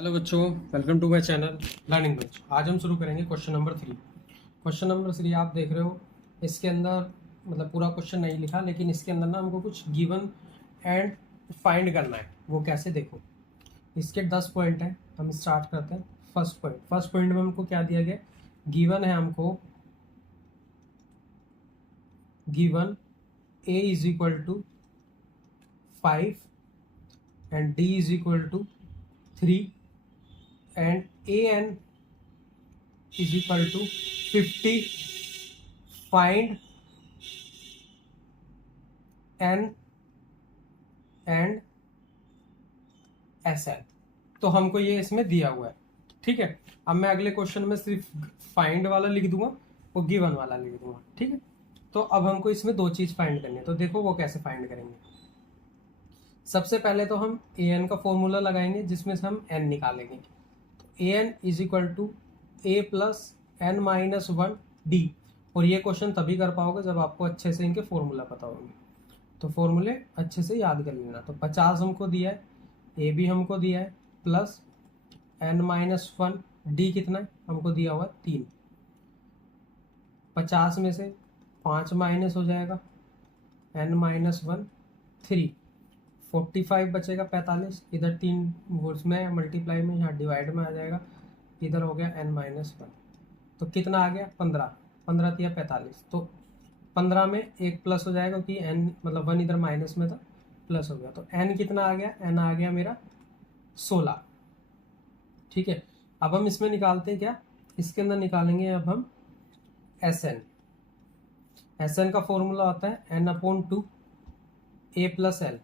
Hello बच्चों, welcome to my channel learning bench. आज हम शुरू करेंगे क्वेश्चन नंबर 3। क्वेश्चन नंबर 3 आप देख रहे हो। इसके अंदर मतलब पूरा क्वेश्चन नहीं लिखा, लेकिन इसके अंदर ना हमको कुछ गिवन एंड फाइंड करना है। वो कैसे, देखो। इसके 10 पॉइंट हैं। हम स्टार्ट करते हैं। फर्स्ट पॉइंट में हमको क्या दिया गया, गिवन है हमको, given a is equal to 5 and d is equal to 3 and an is equal to 50. Find n and sn। तो हमको ये इसमें दिया हुआ है, ठीक है। अब मैं अगले क्वेश्चन में सिर्फ फाइंड वाला लिख दूंगा और गिवन वाला लिख दूंगा, ठीक है। तो अब हमको इसमें दो चीज फाइंड करनी है, तो देखो वो कैसे फाइंड करेंगे। सबसे पहले तो हम ए एन का फॉर्मूला लगाएंगे, जिसमें से हम एन निकालेंगे। तो a n is equal to a plus n minus one d. और ये क्वेश्चन तभी कर पाओगे जब आपको अच्छे से इनके फॉर्मूला पता होंगे। तो फॉर्मूले अच्छे से याद कर लेना। तो 50 हमको दिया है, ए भी हमको दिया है, plus n minus one d कितना है हमको दिया हुआ है 3। 50 में से 5 माइनस हो जाएगा, एन माइनस वन 3, 45 बचेगा 45। इधर 3 में मल्टीप्लाई में, यहाँ डिवाइड में आ जाएगा। इधर हो गया एन माइनस वन, तो कितना आ गया 15। 15 दिया 45, तो 15 में एक प्लस हो जाएगा क्योंकि एन मतलब वन इधर माइनस में था, प्लस हो गया। तो एन कितना आ गया, एन आ गया मेरा 16, ठीक है। अब हम इसमें निकालते हैं क्या, इसके अंदर निकालेंगे अब हम एस एन। एस एन का फॉर्मूला होता है N upon two a plus L.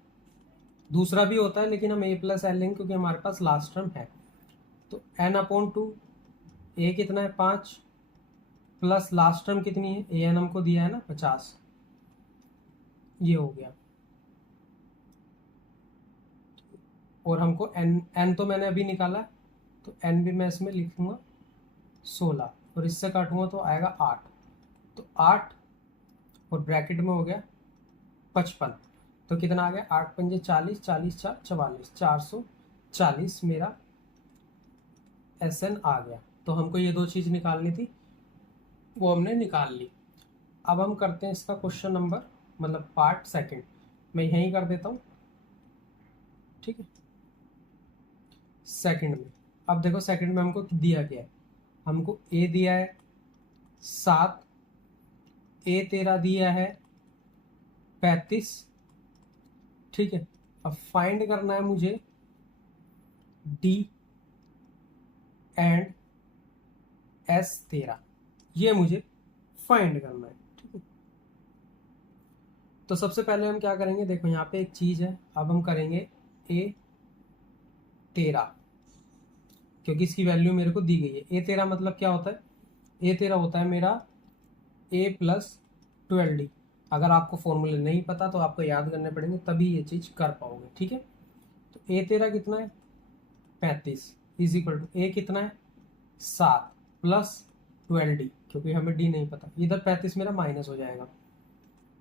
दूसरा भी होता है लेकिन हम ए प्लस एल लेंगे क्योंकि हमारे पास लास्ट टर्म है। तो एन अपॉन टू ए कितना है 5, प्लस लास्ट टर्म कितनी है, ए एन हमको दिया है ना 50, ये हो गया। और हमको एन एन तो मैंने अभी निकाला है, तो एन भी मैं इसमें लिखूंगा 16, और इससे काटूंगा तो आएगा 8। तो 8 और ब्रैकेट में हो गया 55। तो कितना आ गया, 8 पंजे 40, 40 4 44, 440 मेरा एस एन आ गया। तो हमको ये दो चीज निकालनी थी, वो हमने निकाल ली। अब हम करते हैं इसका क्वेश्चन नंबर मतलब पार्ट सेकंड। मैं यहीं कर देता हूँ, ठीक है। सेकंड में अब देखो, सेकंड में हमको दिया गया है, हमको ए दिया है 7, ए तेरा दिया है 35, ठीक है। अब फाइंड करना है मुझे डी एंड एस 13, ये मुझे फाइंड करना है, ठीक है। तो सबसे पहले हम क्या करेंगे, देखो यहाँ पे एक चीज है। अब हम करेंगे ए 13, क्योंकि इसकी वैल्यू मेरे को दी गई है। ए 13 मतलब क्या होता है, ए 13 होता है मेरा ए प्लस 12d। अगर आपको फॉर्मूले नहीं पता तो आपको याद करने पड़ेंगे, तभी ये चीज कर पाओगे, ठीक है। तो ए 13 कितना है 35 इज इक्वल टू ए कितना है 7 प्लस 12d, क्योंकि हमें डी नहीं पता। इधर 35 मेरा माइनस हो जाएगा,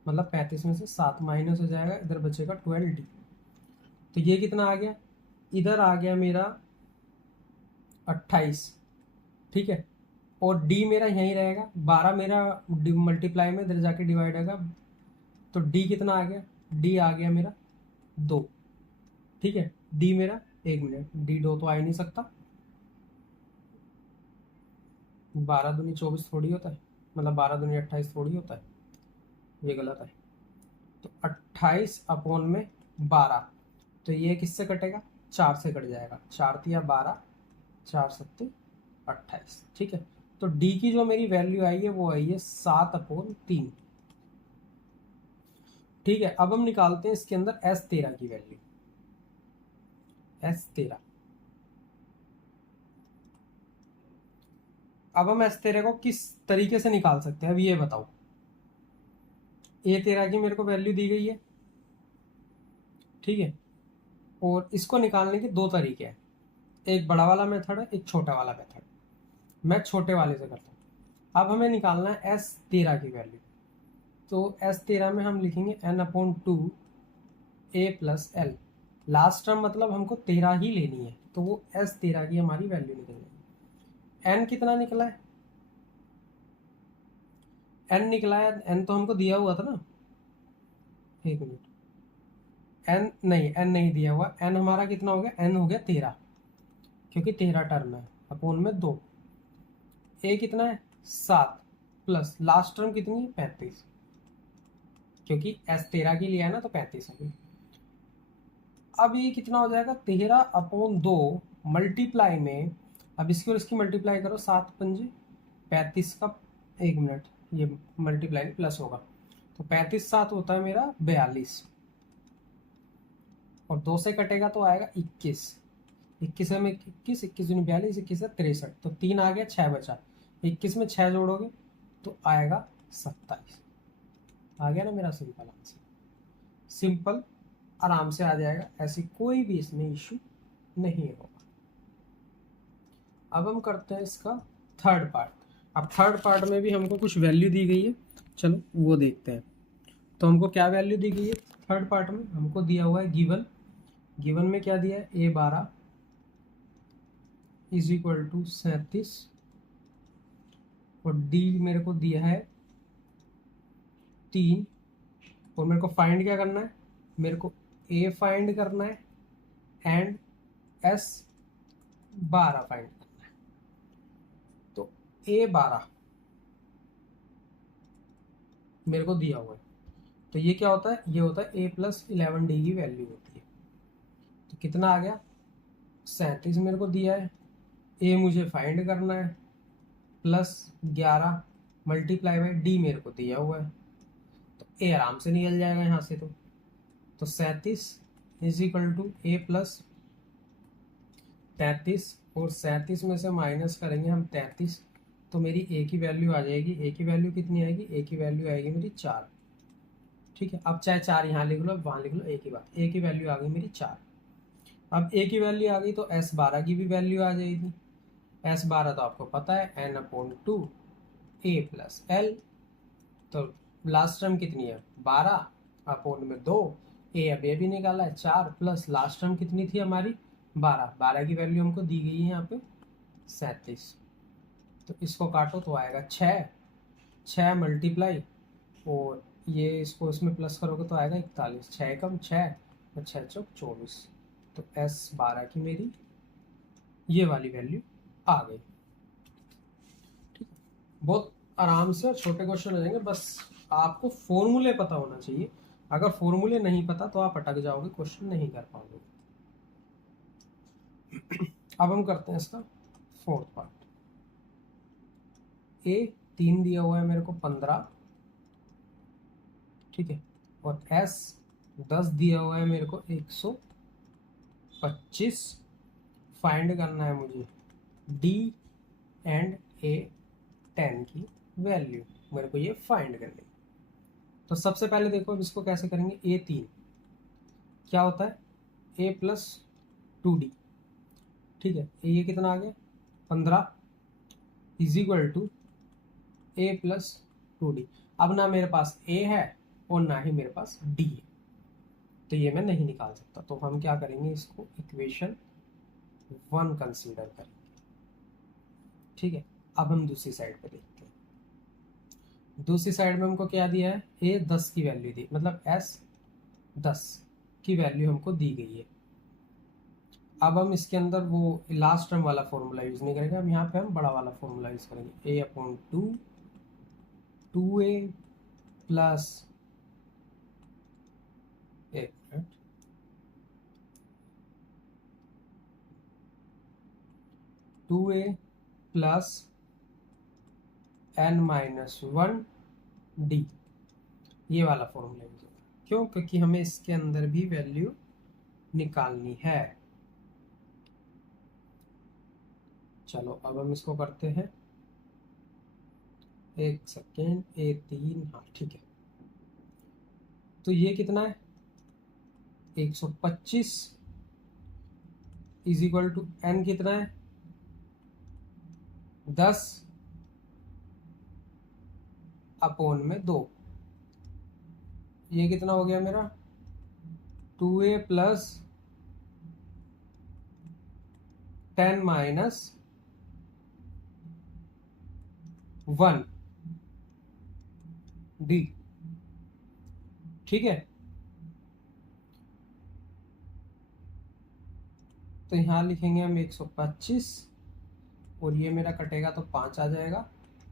मतलब 35 में से 7 माइनस हो जाएगा, इधर बचेगा 12d। तो ये कितना आ गया, इधर आ गया मेरा 28, ठीक है। और डी मेरा यहीं रहेगा, 12 मेरा मल्टीप्लाई में इधर जाके डिवाइड आएगा। तो डी कितना आ गया, डी आ गया मेरा 2, ठीक है। डी मेरा, एक मिनट, डी 2 तो आ ही नहीं सकता, 12 दूनी 24 थोड़ी होता है, मतलब 12 दूनी 28 थोड़ी होता है, ये गलत है। तो 28 अपॉन में 12, तो ये किससे कटेगा, 4 से कट जाएगा। 4 तिया 12, 4 सत्ते 28, ठीक है। तो डी की जो मेरी वैल्यू आई है वो आई है 7/3, ठीक है। अब हम निकालते हैं इसके अंदर एस 13 की वैल्यू। एस 13, अब हम एस 13 को किस तरीके से निकाल सकते हैं, अब ये बताओ। ए 13 की मेरे को वैल्यू दी गई है, ठीक है। और इसको निकालने के दो तरीके हैं, एक बड़ा वाला मेथड है, एक छोटा वाला मेथड। मैं छोटे वाले से करता हूँ। अब हमें निकालना है एस 13 की वैल्यू। तो एस 13 में हम लिखेंगे N upon two a plus L. Last term मतलब हमको 13 ही लेनी है, तो वो एस 13 की हमारी वैल्यू निकल जाएगी। एन कितना निकला है? एन निकला है, एन तो हमको दिया हुआ था ना, एक मिनट, एन नहीं दिया हुआ। एन हमारा कितना हो गया? एन हो गया 13, क्योंकि 13 टर्म है, अपोन में 2। ए कितना है? 7, प्लस लास्ट टर्म कितनी है? 35, क्योंकि एस 13 की लिया है ना, तो 35 है। अब ये कितना हो जाएगा? 13/2 मल्टीप्लाई में, अब इसकी और इसकी मल्टीप्लाई करो, 7 पंजे 35 का, एक मिनट, ये मल्टीप्लाई प्लस होगा, तो 35 7 होता है मेरा 42, और 2 से कटेगा तो आएगा 21। 21 में 21, 21 दूनी 42, 21 है 63, तो 3 आ गया, 6 बचा। 21 में 6 जोड़ोगे तो आएगा 27। आ गया ना मेरा सिंपल आंसर। सिंपल, आराम से आ जाएगा, ऐसी कोई भी इसमें इशू नहीं होगा। अब हम करते हैं इसका थर्ड पार्ट। अब थर्ड पार्ट में भी हमको कुछ वैल्यू दी गई है, चलो वो देखते हैं। तो हमको क्या वैल्यू दी गई है थर्ड पार्ट में? हमको दिया हुआ है गिवन। गिवन में क्या दिया है? A12 इज इक्वल टू 37, और डी मेरे को दिया है 3, और मेरे को फाइंड क्या करना है? मेरे को ए फाइंड करना है एंड S12 फाइंड करना है। तो A12 मेरे को दिया हुआ है, तो ये क्या होता है? ये होता है A+11D की वैल्यू होती है। तो कितना आ गया? 37 मेरे को दिया है, ए मुझे फाइंड करना है, प्लस 11 मल्टीप्लाई बाई डी मेरे को दिया हुआ है, तो ए आराम से निकल जाएगा यहाँ से। तो 37 इज इक्वल टू A+33, और 37 में से माइनस करेंगे हम 33, तो मेरी ए की वैल्यू आ जाएगी। ए की वैल्यू कितनी आएगी? ए की वैल्यू आएगी मेरी 4। ठीक है, अब चाहे 4 यहाँ लिख लो, वहाँ लिख लो, ए की बात, ए की वैल्यू आ गई मेरी 4। अब ए की वैल्यू आ गई तो S12 की भी वैल्यू आ जाएगी। S12 तो आपको पता है n/2 A+L, तो लास्ट टर्म कितनी है? 12 अपोन में 2, ए अब ये भी निकाला है 4, प्लस लास्ट टर्म कितनी थी हमारी? 12 की वैल्यू हमको दी गई है यहाँ पे 37। तो इसको काटो तो आएगा 6 मल्टीप्लाई, और ये इसको इसमें प्लस करोगे तो आएगा 41, 6 कम 6 और 6 चौक 24। तो S12 की मेरी ये वाली वैल्यू आ गई। ठीक है, बहुत आराम से और छोटे क्वेश्चन हो जाएंगे, बस आपको फॉर्मूले पता होना चाहिए। अगर फॉर्मूले नहीं पता तो आप अटक जाओगे, क्वेश्चन नहीं कर पाओगे। अब हम करते हैं इसका फोर्थ पार्ट। ए 3 दिया हुआ है मेरे को 15, ठीक है, और एस 10 दिया हुआ है मेरे को 125। फाइंड करना है मुझे डी एंड ए 10 की वैल्यू, मेरे को ये फाइंड करनी है। तो सबसे पहले देखो अब इसको कैसे करेंगे। A3 क्या होता है? A+2D, ठीक है, ये कितना आ गया? 15 इज इक्वल टू A+2D। अब ना मेरे पास A है और ना ही मेरे पास D है, तो ये मैं नहीं निकाल सकता। तो हम क्या करेंगे, इसको इक्वेशन 1 कंसीडर करेंगे। ठीक है, अब हम दूसरी साइड पे देखते हैं। दूसरी साइड में हमको क्या दिया है? A 10 की वैल्यू दी, मतलब S 10 की वैल्यू हमको दी गई है। अब हम इसके अंदर वो लास्ट टर्म वाला फॉर्मूला यूज नहीं करेंगे, अब यहाँ पे हम बड़ा वाला फॉर्मूला यूज करेंगे। A/2 2A प्लस, एक मिनट, 2A प्लस n-1D, ये वाला फॉर्मूला यूज होगा। क्यों? क्योंकि हमें इसके अंदर भी वैल्यू निकालनी है। चलो अब हम इसको करते हैं, एक सेकेंड, A3, हाँ ठीक है। तो ये कितना है? 125 इज इक्वल टू n कितना है? 10 अपोन में 2, ये कितना हो गया मेरा? 2A plus 10 minus 1 D. ठीक है, तो यहाँ लिखेंगे हम 125 और ये मेरा कटेगा तो 5 आ जाएगा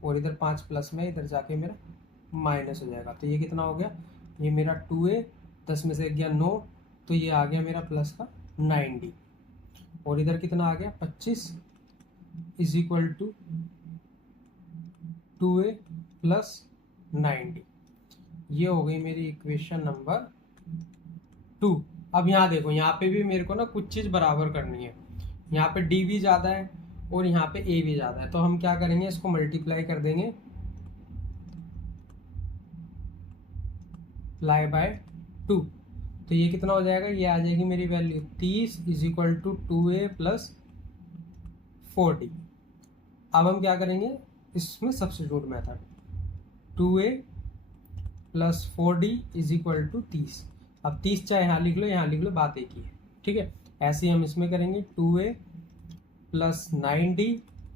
और इधर 5 प्लस में इधर जाके मेरा माइनस हो जाएगा। तो ये कितना हो गया, ये मेरा 2a, 10 में से गया 9, तो ये आ गया मेरा प्लस का 9d। और इधर कितना आ गया 25 is equal to 2a plus 9d। ये हो गई मेरी इक्वेशन नंबर 2। अब यहाँ देखो, यहाँ पे भी मेरे को ना कुछ चीज़ बराबर करनी है। यहाँ पे d भी ज़्यादा है और यहाँ पे a भी ज़्यादा है, तो हम क्या करेंगे, इसको मल्टीप्लाई कर देंगे लाई बाय 2। तो ये कितना हो जाएगा, ये आ जाएगी मेरी value 30 is equal to 2a plus 4d। अब हम क्या करेंगे, इसमें substitute method, 2a plus 4d is equal to 30। अब 30 चाहे यहाँ लिख लो यहाँ लिख लो, बात एक ही है। ठीक है, ऐसे ही हम इसमें करेंगे 2a plus 9d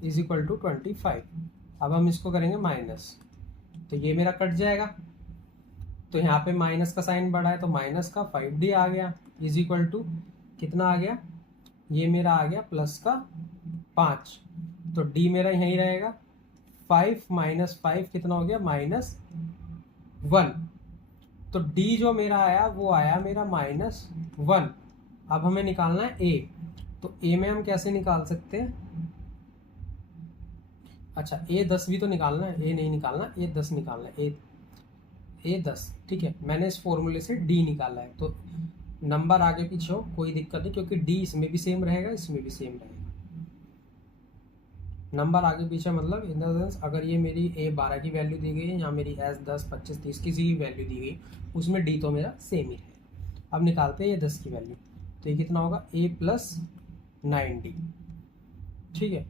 is equal to 25। अब हम इसको करेंगे माइनस, तो ये मेरा कट जाएगा, तो यहाँ पे माइनस का साइन बढ़ा है तो माइनस का 5d आ गया इज इक्वल टू कितना आ गया, ये मेरा आ गया प्लस का 5, तो d मेरा यहीं रहेगा। 5 माइनस 5 कितना हो गया, -1। तो d जो मेरा आया वो आया मेरा -1। अब हमें निकालना है a, तो a में हम कैसे निकाल सकते हैं, अच्छा a 10 भी तो निकालना है, a नहीं निकालना, a 10 निकालना है, a 10। ठीक है, मैंने इस फॉर्मूले से d निकाला है, तो नंबर आगे पीछे हो कोई दिक्कत नहीं, क्योंकि d इसमें भी सेम रहेगा इसमें भी सेम रहेगा। नंबर आगे पीछे मतलब इन द सेंस, अगर ये मेरी a 12 की वैल्यू दी गई है, यहाँ मेरी s 10 25 30 किसी की वैल्यू दी गई, उसमें d तो मेरा सेम ही है। अब निकालते हैं ये 10 की वैल्यू, तो ये कितना होगा, a प्लस 9d। ठीक है,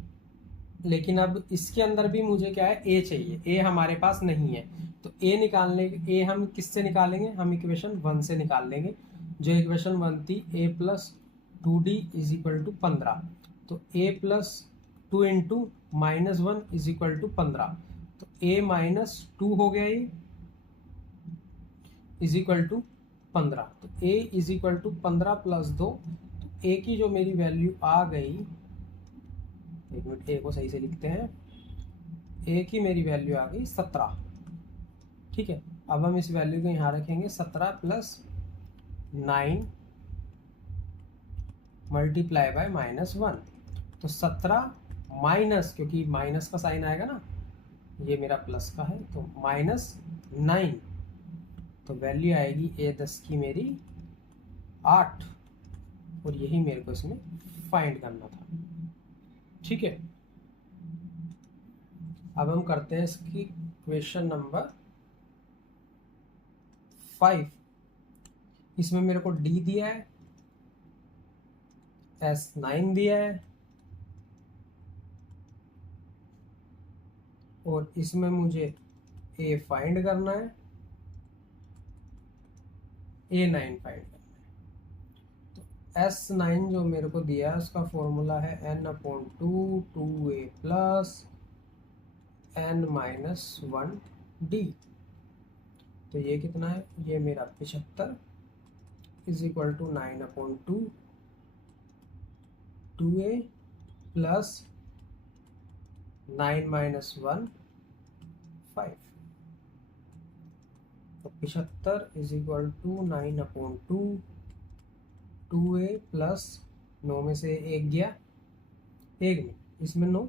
लेकिन अब इसके अंदर भी मुझे क्या है, a चाहिए, a हमारे पास नहीं है, तो a निकालने, a हम किससे निकालेंगे, हम इक्वेशन 1 से निकाल लेंगे। जो इक्वेशन 1 थी a plus 2d is equal to 15, तो a plus 2 into -1 is equal to 15, तो a माइनस 2 हो गया ये इज इक्वल टू 15, तो a is equal to 15 plus 2, तो a की जो मेरी वैल्यू आ गई, एक मिनट a को सही से लिखते हैं, a की मेरी वैल्यू आ गई 17। ठीक है, अब हम इस वैल्यू को यहाँ रखेंगे, 17 प्लस 9 मल्टीप्लाई बाय -1, तो 17 माइनस, क्योंकि माइनस का साइन आएगा ना, ये मेरा प्लस का है, तो -9, तो वैल्यू आएगी a 10 की मेरी 8, और यही मेरे को इसमें फाइंड करना था। ठीक है, अब हम करते हैं इसकी क्वेश्चन नंबर 5। इसमें मेरे को d दिया है, s9 दिया है, और इसमें मुझे a फाइंड करना है, a9 फाइंड करना है। तो s9 जो मेरे को दिया है उसका फॉर्मूला है n/2 2a प्लस n-1d। तो ये कितना है, ये मेरा 75 is equal to 9/2 2a plus 9 - 1 5, तो 75 is equal to 9/2 2a plus 9 में से 1 गया, 1 में इसमें 9,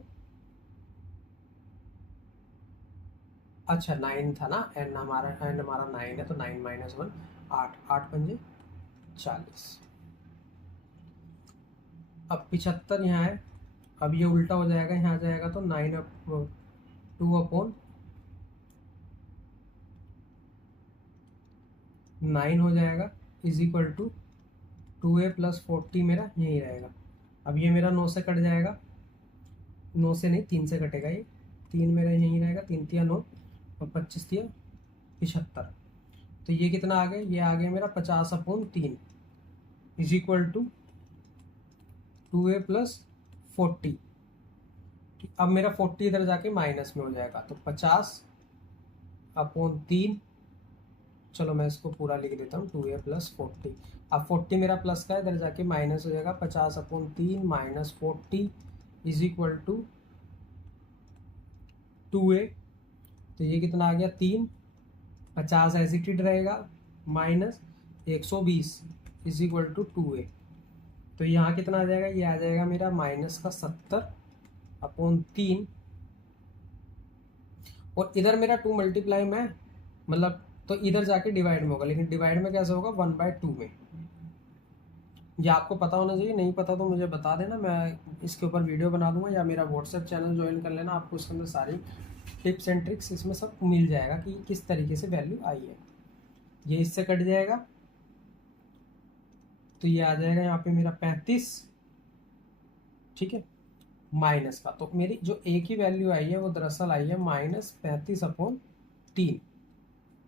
अच्छा 9 था ना, n हमारा 9 है, तो 9 - 1 8, 8 पंजे 40। अब 75 यहाँ है, अब ये उल्टा हो जाएगा, यहाँ जाएगा तो 9/2 हो जाएगा is equal to 2a plus 40 मेरा यहीं रहेगा। अब ये मेरा 9 से कट जाएगा, 9 से नहीं 3 से कटेगा, ये 3 मेरा यहीं रहेगा, 3 तिया 9 और 25 तिया 75, तो ये कितना आ गया, ये आ गया मेरा 50/3 is equal to 2a plus 40। अब मेरा 40 इधर जाके माइनस में हो जाएगा, तो 50/3। चलो मैं इसको पूरा लिख देता हूँ, 2a + 40। अब 40 मेरा प्लस का है, इधर जाके माइनस हो जाएगा, 50/3 - 40 = 2a। तो ये कितना आ गया 3। 50 एजिटेड रहेगा, माइनस 120 = 2a। तो यहाँ कितना आ जाएगा, ये आ जाएगा मेरा -70/3। और इधर मेरा 2 मल्टीप्लाई में, मतलब तो इधर जाके डिवाइड में होगा, लेकिन डिवाइड में कैसे होगा, 1/2 में। ये आपको पता होना चाहिए, नहीं पता तो मुझे बता देना, मैं इसके ऊपर वीडियो बना दूंगा, या मेरा व्हाट्सएप चैनल ज्वाइन कर लेना, आपको इसके अंदर सारी टिप्स एंड ट्रिक्स इसमें सब मिल जाएगा कि किस तरीके से वैल्यू आई है। ये इससे कट जाएगा, तो ये आ जाएगा यहाँ पे मेरा 35, ठीक है, माइनस का। तो मेरी जो ए की वैल्यू आई है वो दरअसल आई है -35/3।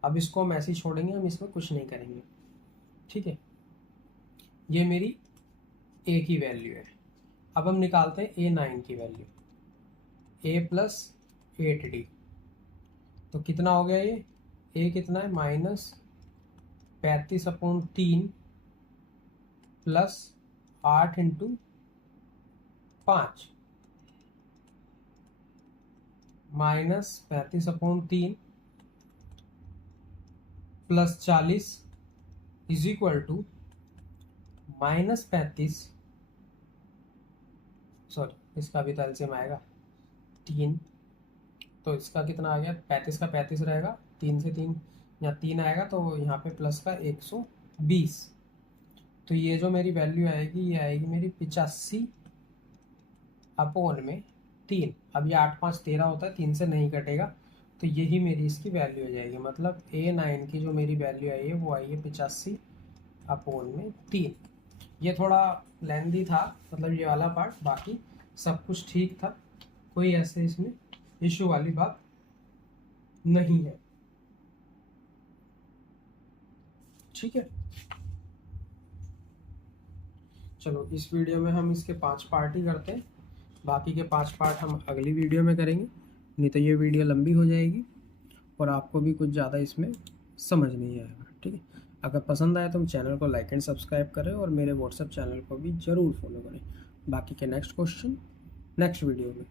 अब इसको हम ऐसे ही छोड़ेंगे, हम इसमें कुछ नहीं करेंगे, ठीक है। ये मेरी ए की वैल्यू है। अब हम निकालते हैं A9 की वैल्यू, a + 8d। तो कितना हो गया ये, ए कितना है, -35/3 + 8 × 5 -35/3 + 40 = -35, सॉरी इसका भी तो एलसीएम आएगा 3। तो इसका कितना आ गया, 35 का 35 रहेगा, 3 से 3 यहाँ 3 आएगा, तो यहाँ पे प्लस का 120। तो ये जो मेरी वैल्यू आएगी, ये आएगी मेरी 85/3। अब ये 8 5 13 होता है, 3 से नहीं कटेगा, तो यही मेरी इसकी वैल्यू हो जाएगी। मतलब A9 की जो मेरी वैल्यू आई है वो आई है 85/3। ये थोड़ा लेंदी था, मतलब ये वाला पार्ट, बाकी सब कुछ ठीक था, कोई ऐसे इसमें इशू वाली बात नहीं है, ठीक है। चलो इस वीडियो में हम इसके 5 पार्ट ही करते हैं, बाकी के 5 पार्ट हम अगली वीडियो में करेंगे, नहीं तो ये वीडियो लंबी हो जाएगी और आपको भी कुछ ज़्यादा इसमें समझ नहीं आएगा, ठीक है। अगर पसंद आए तो चैनल को लाइक एंड सब्सक्राइब करें और मेरे व्हाट्सएप चैनल को भी ज़रूर फॉलो करें। बाकी के नेक्स्ट क्वेश्चन नेक्स्ट वीडियो में।